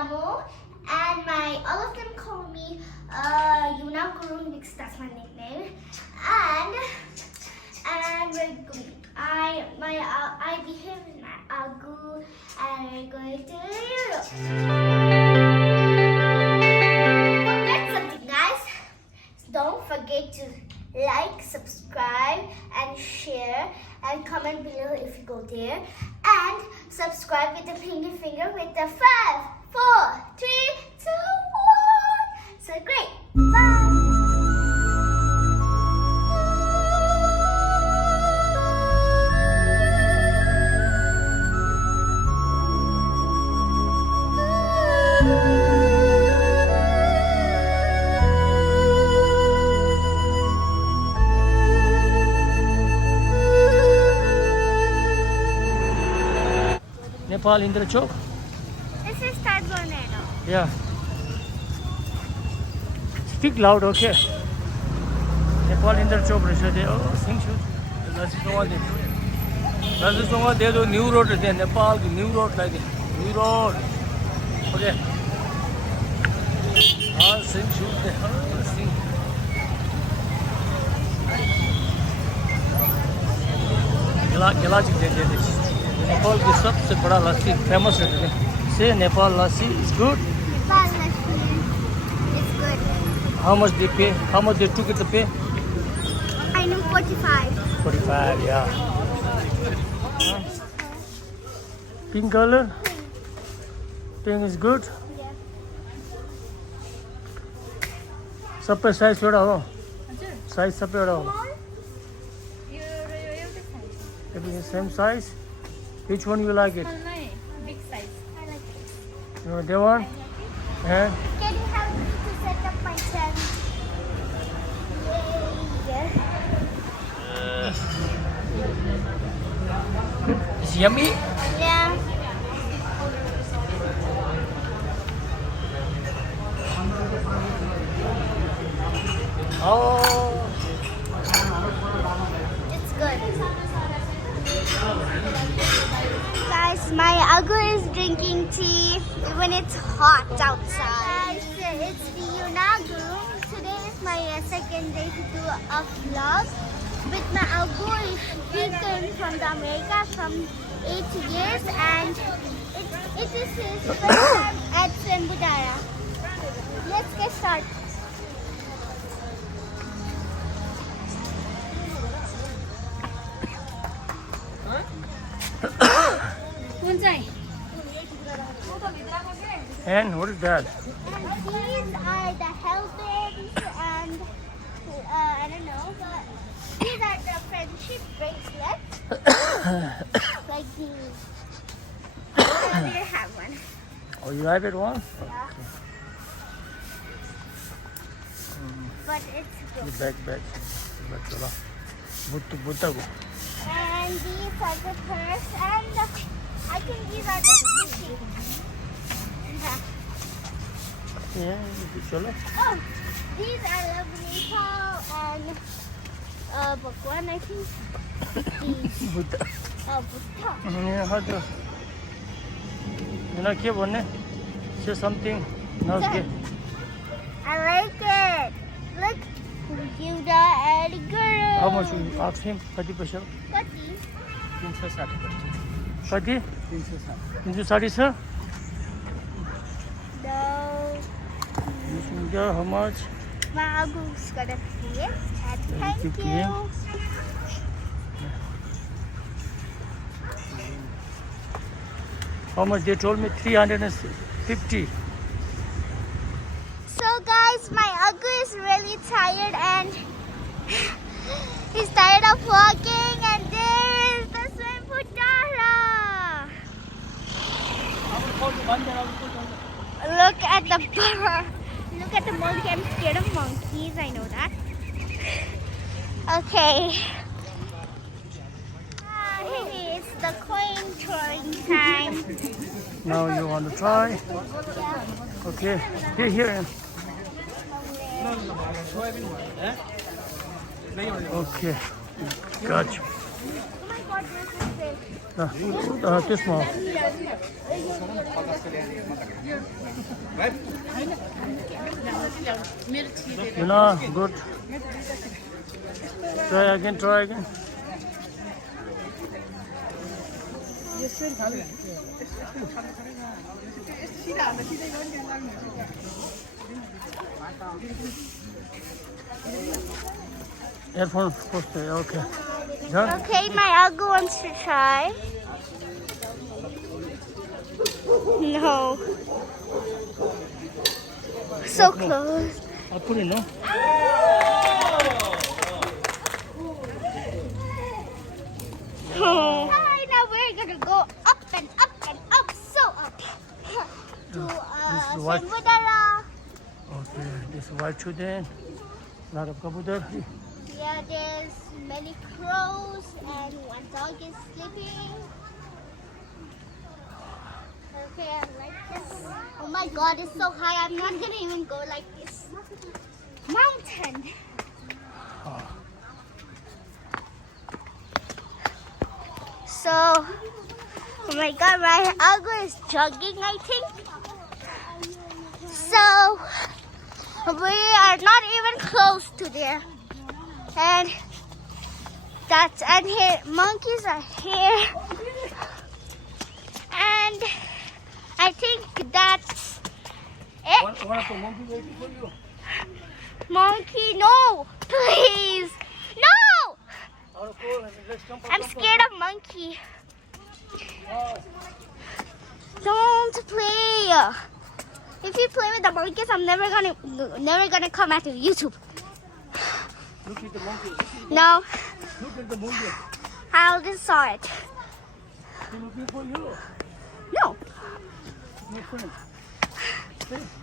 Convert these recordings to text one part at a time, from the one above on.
Yamo, and all of them call me Yuna Gurung because that's my nickname. And we're going. I behave in my Agu, and we're going to Europe. Forget something, guys. Don't forget to like, subscribe, and share, and comment below if you go there. And subscribe with the pinky finger with the 5, 4, 3, 2, 1. So great. Bye. Nepal Indra Chowk? This is Third Tornado. Yeah. Speak loud, okay? Nepal Indra Chowk, oh, sing shoot. That's the one they do new road, Nepal, new road like this. New road. Okay. Ah, sing shoot. Sing. Gelatic they this. Nepal की सबसे बड़ा लस्सी famous है से Nepal lassi is good. Nepal lassi is good. How much they pay? How much they took it to pay? I know 45. 45, yeah. Pink color? Pink is good. Yeah. सब size छोड़ा हो. Size सब छोड़ा हो. Everything same size. Which one you like it? Big size. I like this. You want that one? Yeah. Can you help me to set up my tent? It's yummy. Yeah. Oh. It's good. Guys, my Agu is drinking tea when it's hot outside. Guys, it's the Yunagu. Today is my second day to do a vlog with my Agu. He came from the America from 8 years, and it is his first time at Sembudara. Let's get started. And what is that? And these are the hellbends, and I don't know, but these are the friendship bracelets. Like these. I didn't have one. Oh, you like it one? Yeah. But it's good. Back. And these are the purse, and I think these are the sushi. Yeah, chalo. Oh, these are lovely Nepal and Bhagwan, I think. These. Buddha. Buddha. Yeah, how to? You know, keep on it. Say something. No, okay. I like it. Look, you the Eddie girl. How much you ask him? 30%? 30. 30? 360, sir? No. How much? My Agu's gonna pay it. And thank Thank you. you. How much? They told me 350. So guys, my Agu is really tired and he's tired of walking, and there is the Sembudara. Look at the bird. Look at the monkey. I'm scared of monkeys. I know that. Okay. Hey, it's the coin throwing time. Now you want to try? Yeah. Okay. Here. Okay. Gotcha. Oh my God. Too small. Good. Try again. Earphone first, okay. Done? Okay, my Agu wants to try. No. So close. I'll put it, no? Oh. Hi, now we're gonna go up and up and up, so up. To This is what- Samudara. Okay, this is white children. Lot of kabutar. Yeah, there's many crows and one dog is sleeping. Okay, I like this. Oh my god, it's so high. I'm not gonna even go like this. Mountain. So, oh my god, my Agu is jogging, I think. So, we are not even close to there. And here, monkeys are here. And I think that's it. One of the monkey waiting for you. Monkey, no, please, no. Let's jump up. I'm scared of monkey. Don't play. If you play with the monkeys, I'm never gonna come out to YouTube. Look at the monkey. No, Look at the monkey. I just saw it. They're looking for you. No. My friend.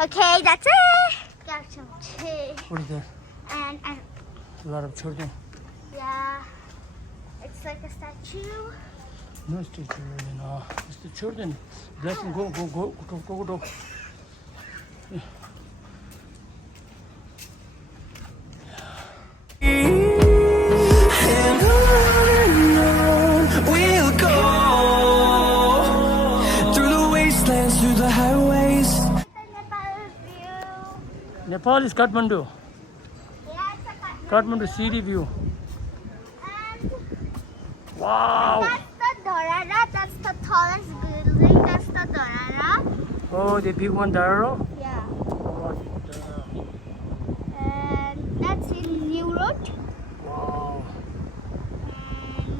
Okay, that's it. Got some tea. What is that? And A lot of children. yeah, it's like a statue. No statue, It's the children. Let them go. And on we'll go through the wastelands, through the highways. Nepal is Kathmandu. Yeah, it's a Kathmandu city view. And Wow. that's the Dorara. That's the tallest building. That's the Dorara. Oh, the big one, Darrow. Yeah. And that's in New Road. Wow.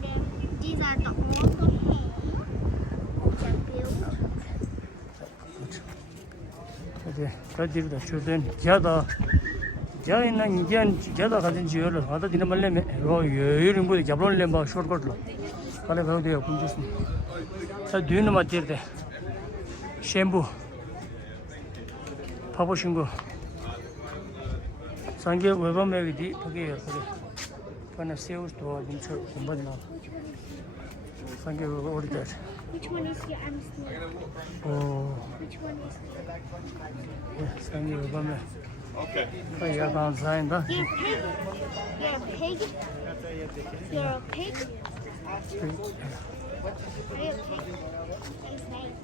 And these are the old homes which are built. Okay, that's the children. Jada 있는 이견 jada 가진 지역을 가다 지는 말레메. 이런 거에 잡론 렘바 숏컷로. 갈래 가도 돼요. 군주스. 자, 뒤는 맞지르데. 셴부. 파보신 거. 상계 외범맥이디 그게요. 그래. 그나 세우스 도 진짜 공부나. 상계 어디다. Which one is your snake? 오. Which one is 상계 외범맥. Okay. 약간 사인다. You're a pig? You're a pig? You're a pig? Are you a pig? I'm snake.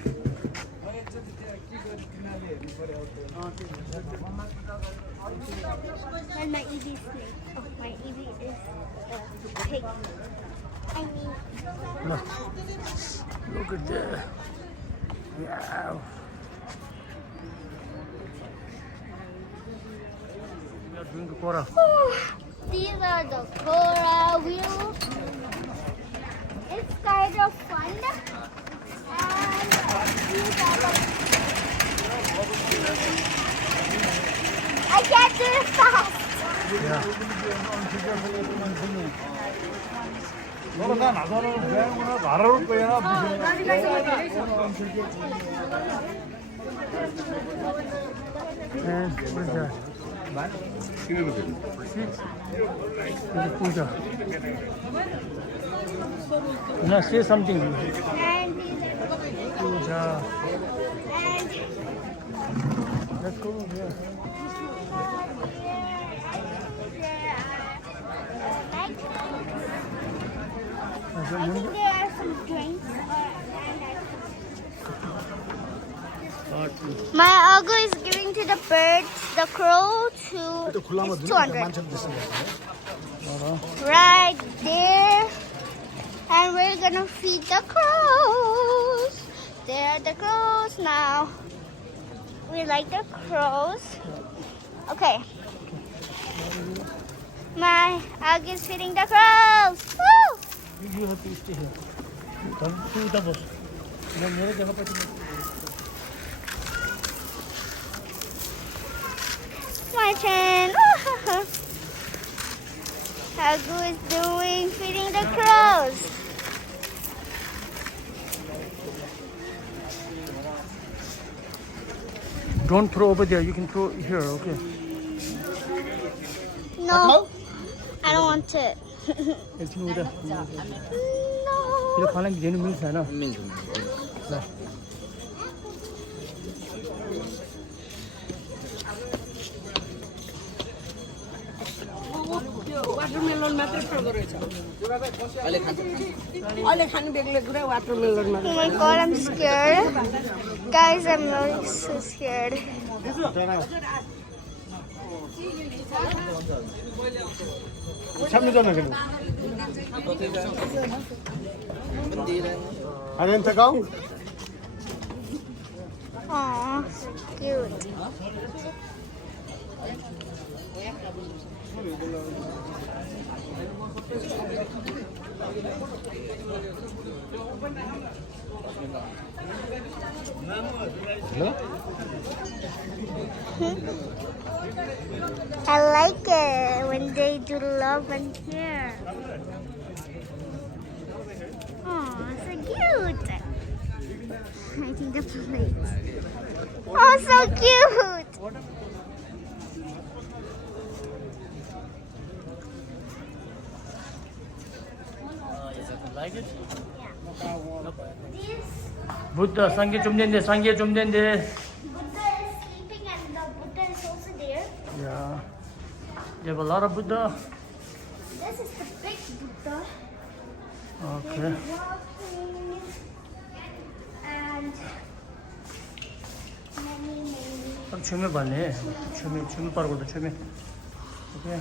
And my EV is snake. Oh, my EV is a pig. I mean, Look at that. Wow. We are doing the Kora. these are the coral wheel. It's kind of fun. And these are the... I can't do it fast. And what is that? Puja. Now say something. And these are Puja. and Let's go. Yeah. I think there are some drinks. My Agu is giving to the birds, the crow, it's 200. Right there. And we're gonna feed the crows. There are the crows now. We like the crows. Okay. My Agu is feeding the crows. Woo! You have to stay here. My turn. Agu is doing feeding the crows. Don't throw over there. You can throw here. Okay. No, I don't want it. It's no there. No. ये खाने की देनी मिलता है ना watermelon मात्र प्रयोग रहेछ अहिले खानु बेग्लै कुरा watermelon Oh my god, I'm scared. Guys, I'm really so scared. 참여자는 그냥. 안 타고? Aw, cute. I like it when they do love and care. Oh, so cute. I think the plate. Oh, so cute. Like it? This Buddha, Sangye 좀 된대, Sangye 좀 된대. Buddha is sleeping and the Buddha is also there. Yeah. You have a lot of Buddha. This is the big Buddha. Okay. Walking and many. 춤에 봤네. 춤에 빠르거든, 춤에. 오케이.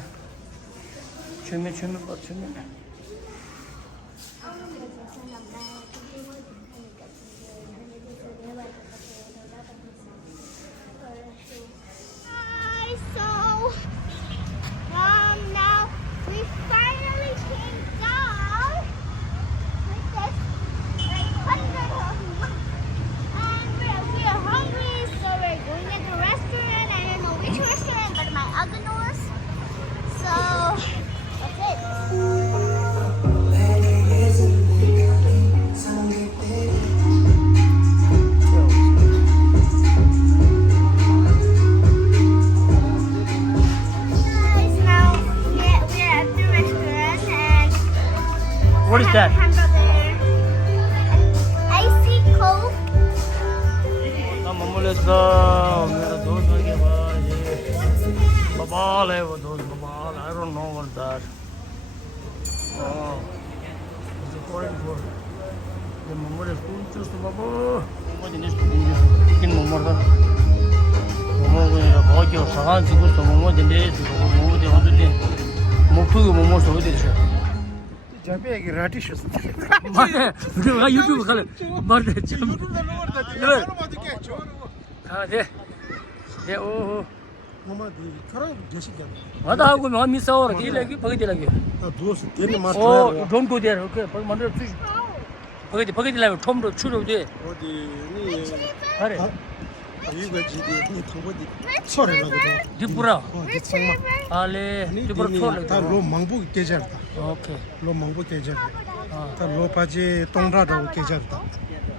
춤에 봐, 춤에. So now we finally came down with this like 100 of them. And we are hungry, so we're going to the restaurant. I don't know which restaurant, but my Agu knows. So that's it. Guys, now we're at the restaurant and What is I that? have a hamburger and icy coke. 나 머물렀어. मेरा दोस्त आ गया भाई. बबाल है वो दोस्त, बबाल. I don't know what that. Oh. It's a foreign food. ये मम्मरे स्कूल चूस्त बाबू. मम्मा दिनेश किन मम्मरदा. मम्मा को ये बहुत जो सगान सिकुर तो मम्मा दिनेश मम्मा दे होते थे. 목표가 뭐 뭐서 어디 있어? 잡에기 라디셔스. 맞네. 우리가 유튜브 갈래. 맞네. 참. 네. 아, 네. 네, 오. 엄마 그런 게시게. 맞아 하고 뭐 미사오라. 뒤라기 버기들라기. 나 누워서 되는 맛. 오, don't there. 오케이. 버기 만들어 주시. 버기들라면 톰도 추려 돼. 어디 니 그래. 이거 지디 니 통보디 소리 나거든. 디프라. 정말. 알레. 니 디프라 톨. 다로 망복 계절다. 오케이. 로 망복 계절. 아. 다로 바지 동라도 계절다.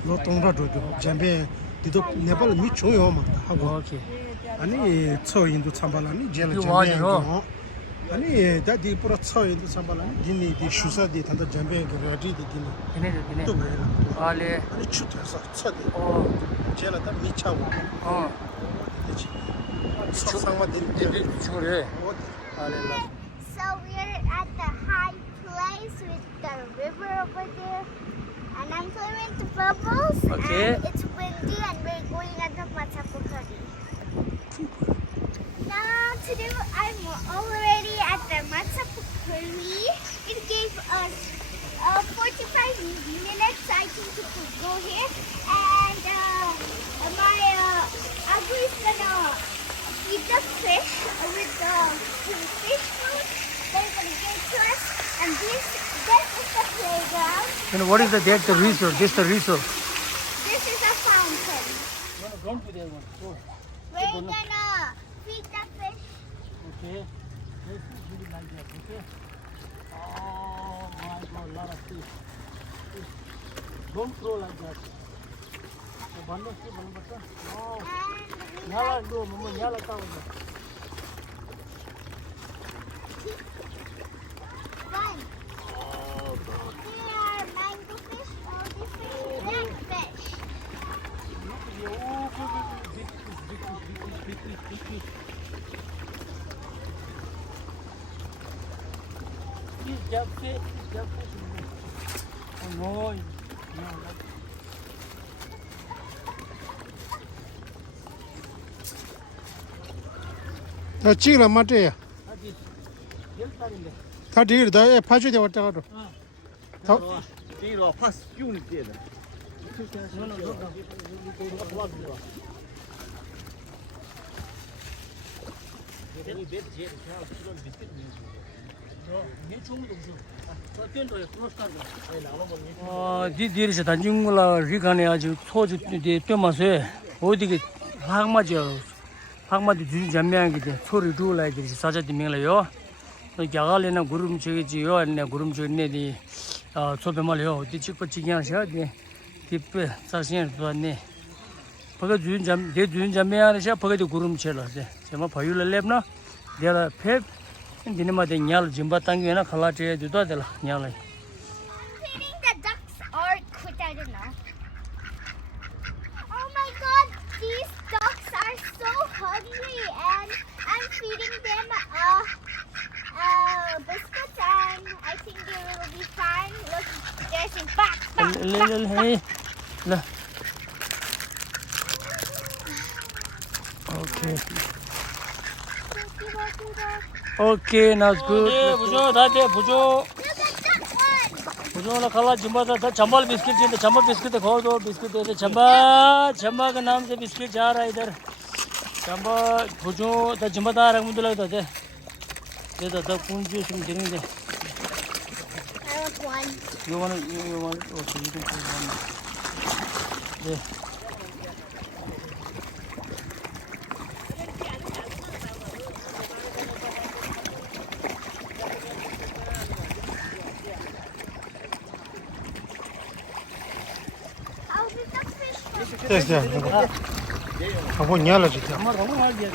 로 동라도 잠베 디도 네팔 미 중요 막 하고. 오케이. 아니 처인도 참발하니 제는 이거 잠베. 와요. 아니 다디 프로 처인도 참발하니 디니 디 슈사디 단다 잠베 그라디 디니. 걔네. 또 그래. 알레. 아니 추트서 처디. 어. 제는 다 미차고. 어. 속상마 디 그래. 알레. So we're at the high place with the river over there. And I'm swimming to bubbles. Okay. And it's windy and we're going at the Matsapukari. Now today I'm already at the Matsapukari. It gave us 45 minutes I think to go here. And my Abu is gonna eat the fish with the fish food. They're gonna give it to us. And this is the playground. And what is the resort? This the resort. This is a fountain. Don't put that one. Go. We're gonna feed the fish. Okay. This is really like that. Okay. Oh my God, lot of fish. Don't throw like that. No. And we Nyala have do, mama nyala ka. one. They are mango fish, all these fish, red fish. 나 찍으라 맞대야. 다 뒤에다 파주대 왔다 가도. 이거 파스 끼우는 게다. 디디르시 단중물라 리간에 아주 소주 떼마서 어디게 항마디 준 잠명이 돼 소리 둘라이 돼 사자디 명래요 야갈에나 구름 저기지요 안에 구름 저기네디 소배말요 뒤집어 지기하셔야 돼 뒤에 사신 도안네 버거 준 잠명하셔 버거디 구름 쳐라 돼 제가 바율을 랩나 내가 폐 디네마데 냐를 짐바 당기나 칼라트에 두다들 냐를 Feeding the ducks or quit, I don't know. Oh my God, these ducks are so hungry, and I'm feeding them biscuits, and I think they will be fine. Look, they're saying back. hey 라 오케이 오케이 now it's good 네 부조 다돼 부조 Look at that one. 부조나 칼라 짐바다 다 잠발 biscuit जिंदे Chamba biscuit खो दो biscuit दे चंबा के नाम से biscuit जा रहा है इधर चंबा भुजो द जिम्मेदार है मुझे लगता है दे द कुंजी सुन देंगे I want one. you want okay you can take one they How did the fish come? 됐어. 당고 냐라지. हमारा हम आ गया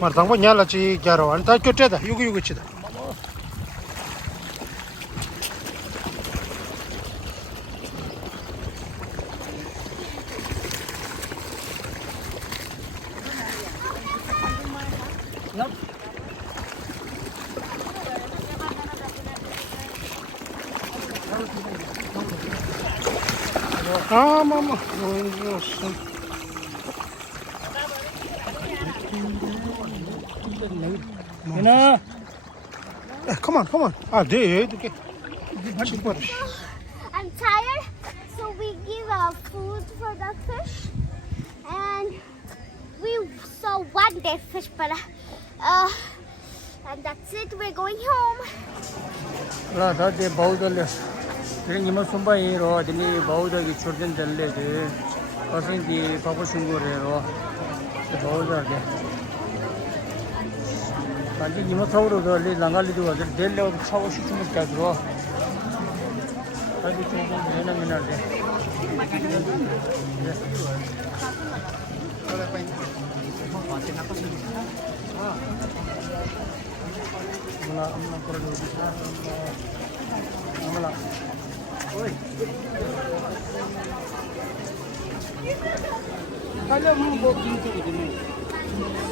말 당고 냐라지 자로 안다 껴대다. 유구 치다. 아, 마마. है ना Come on. 아, 네, 이렇게. super. I'm tired, so we give food for the fish, and we saw one dead fish, but and that's it. We're going home. ला दादे बाउदले 그냥 이만 손바이로 어디니 바우더기 초된 될래데 어선디 바보 신고래요 바우더게 간지 이만 타오로도 리 랑갈리도 어디 될래 차고 싶으면 가지고 아주 좀 되는 미나데 몰라 엄마 거를 몰라 Oi. Olha um pouquinho de mim.